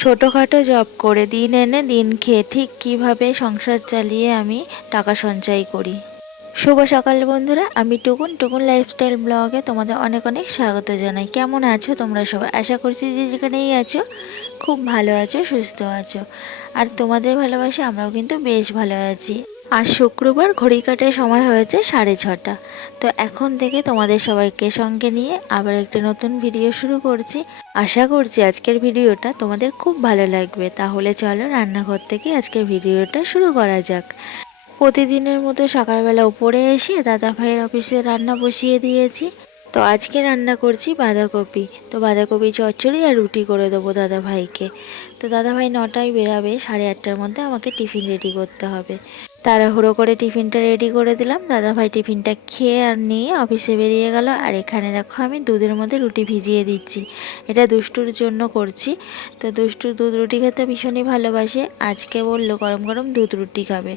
ছোটোখাটো জব করে দিন এনে দিন খেয়ে ঠিক কিভাবে সংসার চালিয়ে আমি টাকা সঞ্চয় করি। শুভ সকাল বন্ধুরা, আমি টুকুন টুকুন লাইফস্টাইল ব্লগে তোমাদের অনেক অনেক স্বাগত জানাই। কেমন আছো তোমরা সবাই? আশা করছি যে যেখানেই আছো খুব ভালো আছো, সুস্থ আছো। আর তোমাদের ভালোবাসা আমরাও কিন্তু বেশ ভালো আছি। আজ শুক্রবার, ঘড়ি কাটার সময় হয়েছে 6:30। তো এখন থেকে তোমাদের সবাইকে সঙ্গে নিয়ে আবার একটা নতুন ভিডিও শুরু করছি। আশা করছি আজকের ভিডিওটা তোমাদের খুব ভালো লাগবে। তাহলে চলো রান্নাঘর থেকে আজকের ভিডিওটা শুরু করা যাক। প্রতিদিনের মতো সকালবেলা উপরে এসে দাদা ভাইয়ের অফিসে রান্না বসিয়ে দিয়েছি। তো আজকে রান্না করছি বাঁধাকপি। তো বাঁধাকপি চচ্চড়ি আর রুটি করে দেবো দাদা ভাইকে। তো দাদা ভাই 9টায় বেরাবে, 8:30টার মধ্যে আমাকে টিফিন রেডি করতে হবে। তাড়াহুড়ো করে টিফিনটা রেডি করে দিলাম। দাদা ভাই টিফিনটা খেয়ে আর নিয়ে অফিসে বেরিয়ে গেল। আর এখানে দেখো আমি দুধের মধ্যে রুটি ভিজিয়ে দিচ্ছি। এটা দুষ্টুর জন্য করছি। তো দুষ্টু দুধ রুটি খেতে ভীষণই ভালোবাসে। আজকে বললো গরম গরম দুধ রুটি খাবে।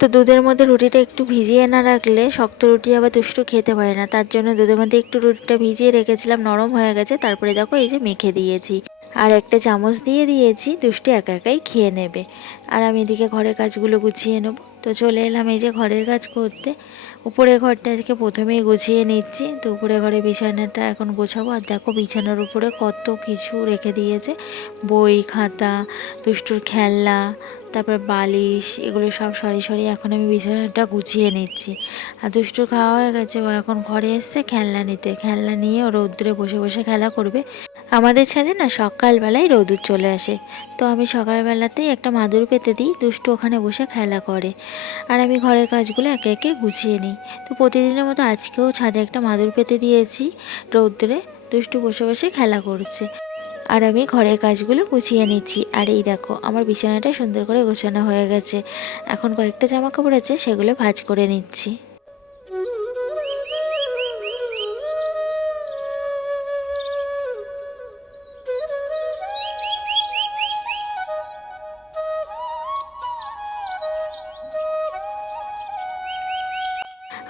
তো দুধের মধ্যে রুটিটা একটু ভিজিয়ে না রাখলে শক্ত রুটি আবার দুষ্টু খেতে পারে না, তার জন্য দুধের মধ্যে একটু রুটিটা ভিজিয়ে রেখেছিলাম, নরম হয়ে গেছে। তারপরে দেখো এই যে মেখে দিয়েছি আর একটা চামচ দিয়ে দিয়েছি, দুষ্টু একা একাই খেয়ে নেবে। আর আমি এদিকে ঘরের কাজগুলো গুছিয়ে নেব। তো চলে এলাম এই যে ঘরের কাজ করতে। উপরে ঘরটা আজকে প্রথমেই গুছিয়ে নিচ্ছি। তো উপরে ঘরে বিছানাটা এখন গোছাবো। আর দেখো বিছানার উপরে কত কিছু রেখে দিয়েছে, বই খাতা, দুষ্টুর খেলনা, তারপর বালিশ, এগুলো সব সরি সরি এখন আমি বিছানাটা গুছিয়ে নিচ্ছি। আর দুষ্টুর খাওয়া হয়ে গেছে, ও এখন ঘরে এসছে খেলনা নিতে। খেলনা নিয়ে ও রৌদ্রে বসে বসে খেলা করবে। আমাদের ছাদে না সকালবেলায় রোদুর চলে আসে। তো আমি সকালবেলাতেই একটা মাদুর পেতে দিই, দুষ্টু ওখানে বসে খেলা করে। আর আমি ঘরের কাজগুলো একে একে গুছিয়ে নিই। তো প্রতিদিনের মতো আজকেও ছাদে একটা মাদুর পেতে দিয়েছি রৌদ্রে, দুষ্টু বসে বসে খেলা করছে। আর আমি ঘরের কাজগুলো গুছিয়ে নিচ্ছি। আর এই দেখো আমার বিছানাটা সুন্দর করে গোছানো হয়ে গেছে। এখন কয়েকটা জামা কাপড় আছে, সেগুলো ভাঁজ করে নিচ্ছি।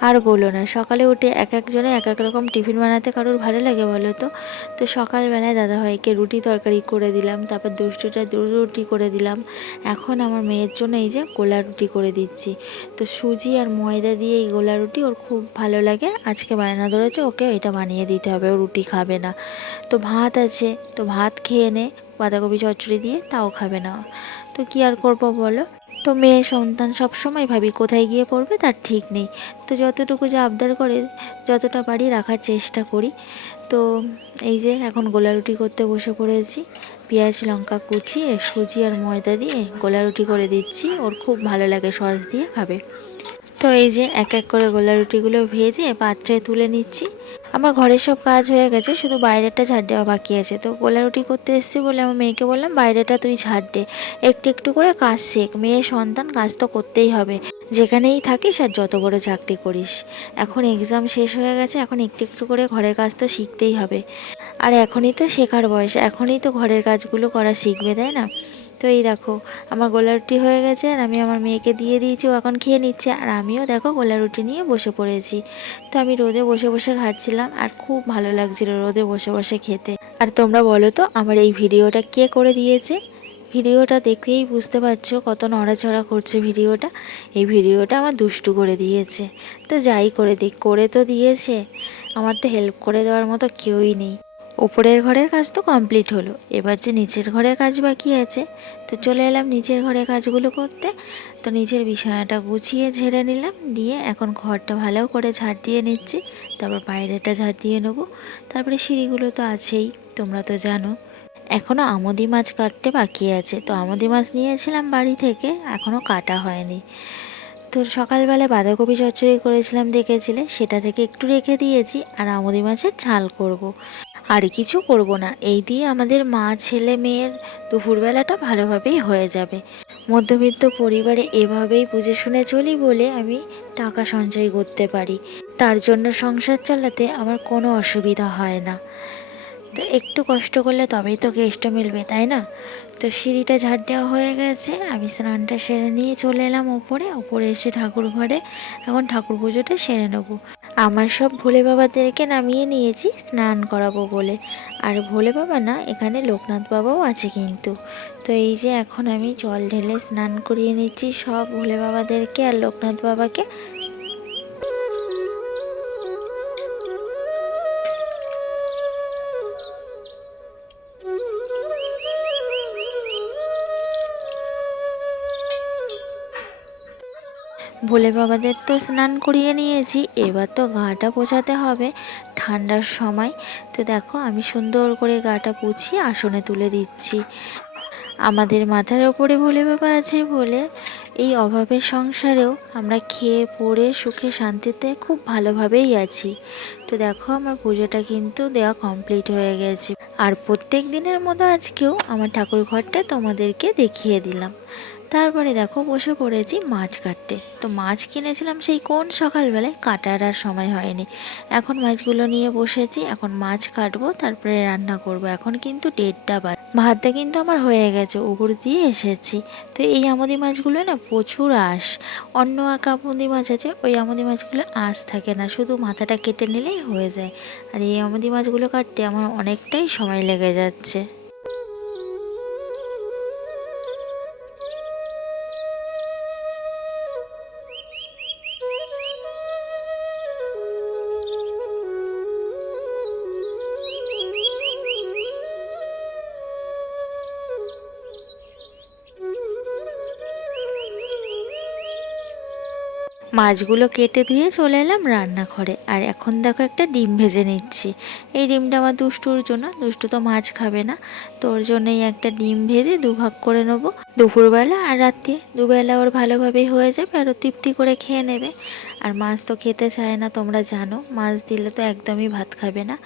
আর বলো না, সকালে উঠে এক একজনে এক এক রকম টিফিন বানাতে কারোর ভালো লাগে বলো তো? তো সকালবেলায় দাদাভাইকে রুটি তরকারি করে দিলাম, তারপর দুষ্টুটা রুটি করে দিলাম। এখন আমার মেয়ের জন্য এই যে গোলা রুটি করে দিচ্ছি। তো সুজি আর ময়দা দিয়ে এই গোলা রুটি ওর খুব ভালো লাগে। আজকে বায়না ধরেছে ওকে এটা বানিয়ে দিতে হবে, ও রুটি খাবে না। তো ভাত আছে, তো ভাত খেয়ে নে, বাঁধাকপি চচ্চড়ি দিয়ে, তাও খাবে না। তো কি আর করবো বলো? তো মেয়ে সন্তান সবসময় ভাবি কোথায় গিয়ে পড়বে তার ঠিক নেই। তো যতটুকু যা আবদার করে যতটা পারি রাখার চেষ্টা করি। তো এই যে এখন গোলা রুটি করতে বসে পড়েছি। পেঁয়াজ লঙ্কা কুচিয়ে সুজি আর ময়দা দিয়ে গোলা রুটি করে দিচ্ছি, ওর খুব ভালো লাগে, সস দিয়ে খাবে। তো এই যে এক এক করে গোলা রুটিগুলো ভেজে পাত্রে তুলে নিচ্ছি। আমার ঘরের সব কাজ হয়ে গেছে, শুধু বাইরেটা ঝাড় দেওয়া বাকি আছে। তো গোলা রুটি করতে এসেছি বলে আমার মেয়েকে বললাম বাইরেটা তুই ঝাড় দে, একটু একটু করে কাজ শেখ। মেয়ে সন্তান, কাজ তো করতেই হবে, যেখানেই থাকিস আর যত বড় চাকরি করিস। এখন এক্সাম শেষ হয়ে গেছে, এখন একটু একটু করে ঘরের কাজ তো শিখতেই হবে। আর এখনই তো শেখার বয়স, এখনই তো ঘরের কাজগুলো করা শিখবে, তাই না? তো এই দেখো আমার গোলা রুটি হয়ে গেছে আর আমি আমার মেয়েকে দিয়ে দিয়েছি, ও এখন খেয়ে নিচ্ছে। আর আমিও দেখো গোলা রুটি নিয়ে বসে পড়েছি। তো আমি রোদে বসে বসে খাচ্ছিলাম আর খুব ভালো লাগছিল রোদে বসে বসে খেতে। আর তোমরা বলো তো আমার এই ভিডিওটা কে করে দিয়েছে? ভিডিওটা দেখতেই বুঝতে পারছো কত নড়াচড়া করছে ভিডিওটা। এই ভিডিওটা আমার দুষ্টু করে দিয়েছে। তো যাই করে দিক, করে তো দিয়েছে, আমার তো হেল্প করে দেওয়ার মতো কেউই নেই। ওপরের ঘরের কাজ তো কমপ্লিট হলো, এবার যে নিচের ঘরের কাজ বাকি আছে। তো চলে এলাম নিচের ঘরের কাজগুলো করতে। তো নিচের বিছানাটা গুছিয়ে ঝেড়ে নিলাম, দিয়ে এখন ঘরটা ভালো করে ঝাড় দিয়ে নিচ্ছি। তারপর বাইরেটা ঝাড় দিয়ে নেবো। তারপরে সিঁড়িগুলো তো আছেই, তোমরা তো জানো। এখনও আমুদি মাছ কাটতে বাকি আছে। তো আমুদি মাছ নিয়েছিলাম বাড়ি থেকে, এখনও কাটা হয়নি। তো সকালবেলা বাঁধাকপি চচ্চড়ি করেছিলাম দেখেছিলে, সেটা থেকে একটু রেখে দিয়েছি। আর আমুদি মাছের ঝাল করব। আর কিছু করব না, এই দিয়ে আমাদের মা ছেলে মেয়ের দুপুরবেলাটা ভালোভাবেই হয়ে যাবে। মধ্যবিত্ত পরিবারে এভাবেই বুঝে শুনে চলি বলে আমি টাকা সঞ্চয় করতে পারি। তার জন্য সংসার চালাতে আমার কোনো অসুবিধা হয় না। তো একটু কষ্ট করলে তবেই তো কেষ্ট মিলবে, তাই না? তো সিঁড়িটা ঝাড় দেওয়া হয়ে গেছে, আমি স্নানটা সেরে নিয়ে চলে এলাম ওপরে এসে ঠাকুর ঘরে এখন ঠাকুর পুজোটা সেরে নেবো। আমার সব ভোলে বাবাদেরকে নামিয়ে নিয়েছি স্নান করাবো বলে। আর ভোলে বাবা না, এখানে লোকনাথ বাবাও আছে কিন্তু। তো এই যে এখন আমি জল ঢেলে স্নান করিয়ে নিচ্ছি সব ভোলে বাবাদেরকে আর লোকনাথ বাবাকে। ভোলে বাবাদের তো স্নান করিয়ে নিয়েছি, এবার তো গাটা পোছাতে হবে ঠান্ডার সময়। তো দেখো আমি সুন্দর করে গাটা পুছিয়ে আসনে তুলে দিচ্ছি। আমাদের মাথার ওপরে ভোলে বাবা আছে বলে এই অভাবের সংসারেও আমরা খেয়ে পড়ে সুখে শান্তিতে খুব ভালোভাবেই আছি। তো দেখো আমার পুজোটা কিন্তু দেওয়া কমপ্লিট হয়ে গেছে। আর প্রত্যেক দিনের মতো আজকেও আমার ঠাকুর ঘরটা তোমাদেরকে দেখিয়ে দিলাম। তারপরে দেখো বসে পড়েছি মাছ কাটতে। তো মাছ কিনেছিলাম সেই কোন সকালবেলায়, কাটার আর সময় হয়নি। এখন মাছগুলো নিয়ে বসেছি, এখন মাছ কাটবো তারপরে রান্না করব। এখন কিন্তু 1:30 বাজে। ভাতটা কিন্তু আমার হয়ে গেছে, উপর দিয়ে এসেছি। তো এই আমুদি মাছগুলো না প্রচুর আঁশ। অন্য এক আমুদি মাছ আছে, ওই আমুদি মাছগুলো আঁশ থাকে না, শুধু মাথাটা কেটে নিলেই হয়ে যায়। আর এই আমুদি মাছগুলো কাটতে আমার অনেকটাই সময় লেগে যাচ্ছে। মাছগুলো কেটে ধুয়ে চলে এলাম রান্নাঘরে। আর এখন দেখো একটা ডিম ভেজে নিচ্ছি। এই ডিমটা আমার দুষ্টুর জন্য, দুষ্টু তো মাছ খাবে না, তোর জন্যই একটা ডিম ভেজে দুভাগ করে নেবো। দুপুরবেলা আর রাত্রে দুবেলা ওর ভালোভাবেই হয়ে যাবে আর ও তৃপ্তি করে খেয়ে নেবে। আর মাছ তো খেতে চায় না, তোমরা জানো মাছ দিলে তো একদমই ভাত খাবে না।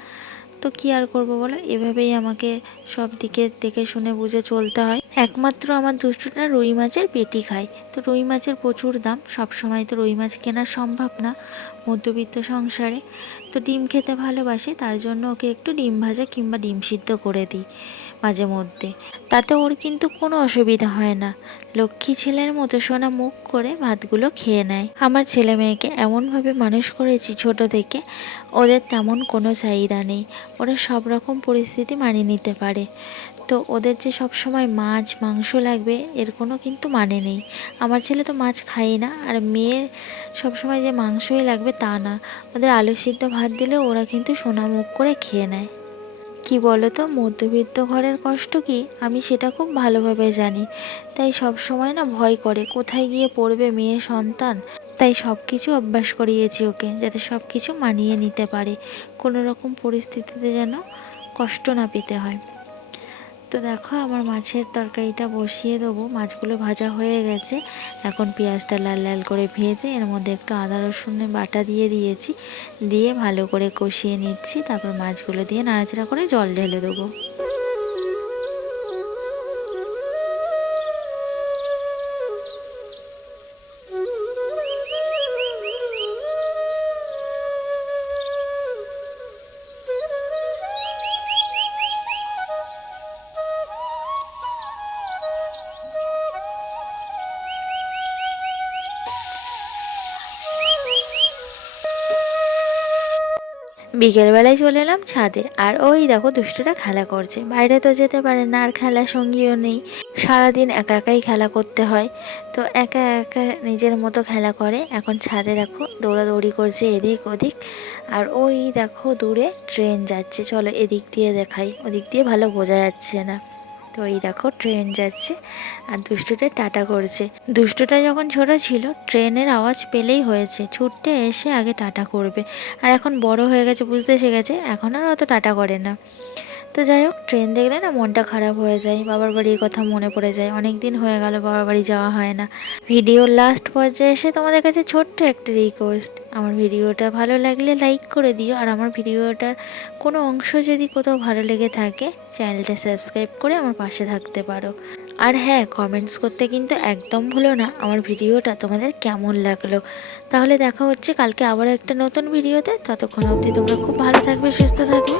তো কি আর করবো বলো, এভাবেই আমাকে সব দিকে দেখে শুনে বুঝে চলতে হয়। একমাত্র আমার দুষ্টুটা রুই মাছের পেটি খায়। তো রুই মাছের প্রচুর দাম, সব সময় তো রুই মাছ কেনা সম্ভব না মধ্যবিত্ত সংসারে। তো ডিম খেতে ভালোবাসে, তার জন্য ওকে একটু ডিম ভাজা কিংবা ডিম সিদ্ধ করে দিই মাঝে মধ্যে। তাতে ওর কিন্তু কোনো অসুবিধা হয় না, লক্ষ্মী ছেলের মতো সোনা মুখ করে ভাতগুলো খেয়ে নেয়। আমার ছেলে মেয়েকে এমনভাবে মানুষ করেছি ছোট থেকে, ওদের তেমন কোনো চাহিদা নেই, ওরা সব রকম পরিস্থিতি মানিয়ে নিতে পারে। তো ওদের যে সব সময় মাছ মাংস লাগবে এর কোনো কিন্তু মানে নেই। আমার ছেলে তো মাছ খায় না, আর মেয়ের সবসময় যে মাংসই লাগবে তা না, ওদের আলু সিদ্ধ ভাত দিলেও ওরা কিন্তু সোনা মুখ করে খেয়ে নেয়। কি বলো তো, মধ্যবিত্ত ঘরের কষ্ট কি আমি সেটা খুব ভালোভাবে জানি। তাই সব সময় না ভয় করে কোথায় গিয়ে পড়বে মেয়ে সন্তান। তাই সব কিছু অভ্যাস করিয়েছি ওকে, যাতে সব কিছু মানিয়ে নিতে পারে, কোনো রকম পরিস্থিতিতে যেন কষ্ট না পেতে হয়। তো দেখো আমার মাছের তরকারিটা বসিয়ে দেবো, মাছগুলো ভাজা হয়ে গেছে। এখন পেঁয়াজটা লাল লাল করে ভেজে এর মধ্যে একটু আদা রসুনের বাটা দিয়ে দিয়েছি, দিয়ে ভালো করে কষিয়ে নিচ্ছি। তারপর মাছগুলো দিয়ে নাড়াচাড়া করে জল ঢেলে দেবো। বিকেলবেলায় চলে এলাম ছাদে, আর ওই দেখো দুষ্টুটা খেলা করছে, বাইরে তো যেতে পারে না, আর খেলার সঙ্গীও নেই। সারাদিন একা একাই খেলা করতে হয়, তো একা একা নিজের মতো খেলা করে। এখন ছাদে দেখো দৌড়াদৌড়ি করছে এদিক ওদিক। আর ওই দেখো দূরে ট্রেন যাচ্ছে, চলো এদিক দিয়ে দেখাই, ওদিক দিয়ে ভালো বোঝা যাচ্ছে না। তো এই দেখো ট্রেন যাচ্ছে আর দুষ্টুটা টাটা করছে। দুষ্টুটা যখন ছোট ছিল ট্রেনের আওয়াজ পেলেই হয়েছে ছুটতে এসে আগে টাটা করবে, আর এখন বড় হয়ে গেছে, বুঝতে শিখেছে, এখন আর অত টাটা করে না। তো যাই হোক, ট্রেন দেখলে না মনটা খারাপ হয়ে যায়, বাবার বাড়ির কথা মনে পড়ে যায়, অনেক দিন হয়ে গেল বাবার বাড়ি যাওয়া হয় না। ভিডিওর লাস্ট পর্যায়ে এসে তোমাদের কাছে ছোট্ট একটা রিকোয়েস্ট, আমার ভিডিওটা ভালো লাগলে লাইক করে দিও, আর আমার ভিডিওটার কোনো অংশ যদি কোথাও ভালো লেগে থাকে চ্যানেলটা সাবস্ক্রাইব করে আমার পাশে থাকতে পারো। আর হ্যাঁ, কমেন্টস করতে কিন্তু একদম ভুলো না আমার ভিডিওটা তোমাদের কেমন লাগলো। তাহলে দেখা হচ্ছে কালকে আবার একটা নতুন ভিডিওতে। ততক্ষণ অবধি তোমরা খুব ভালো থাকবে, সুস্থ থাকবে।